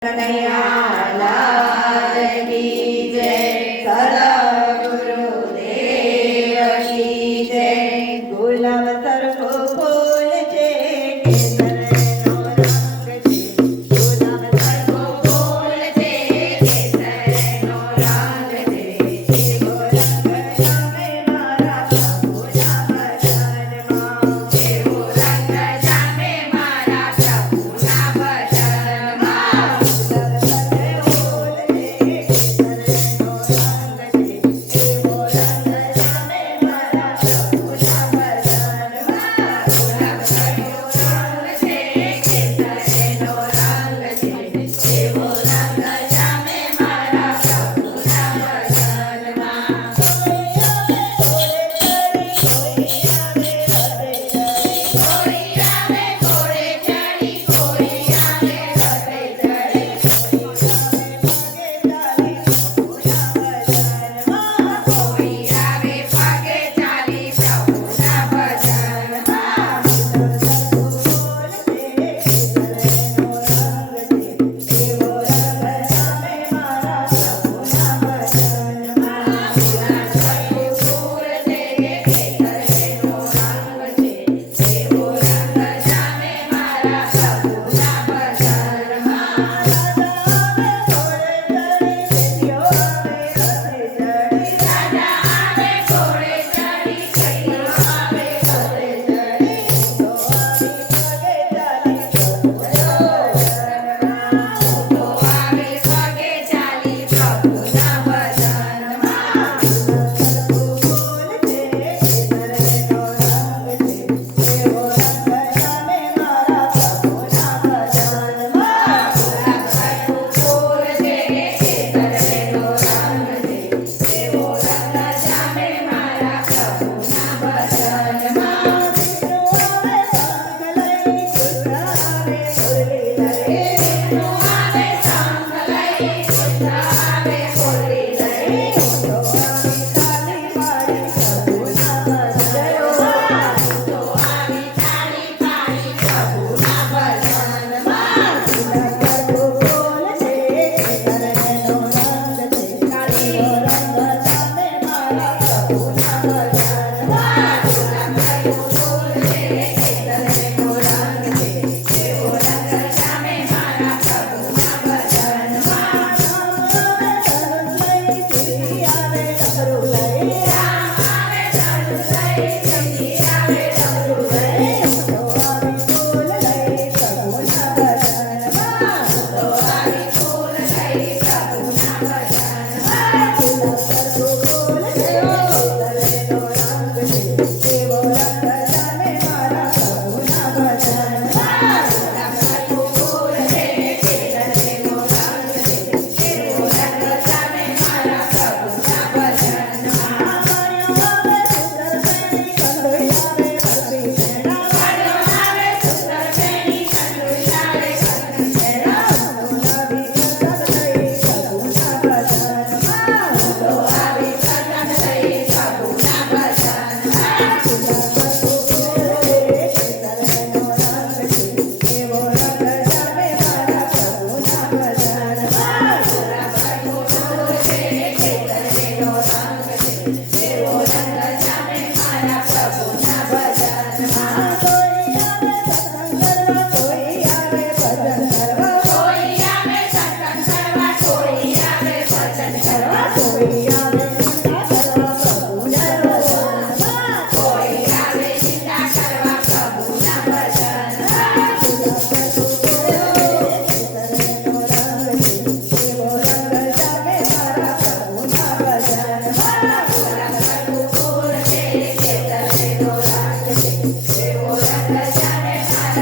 大家好。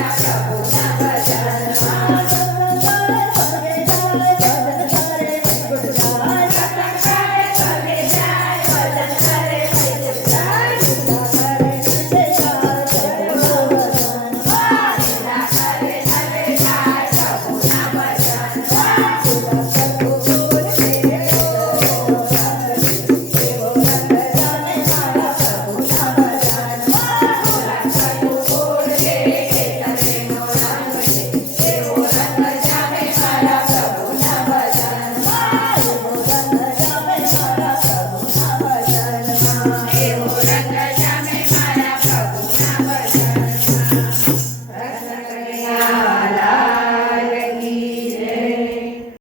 myself.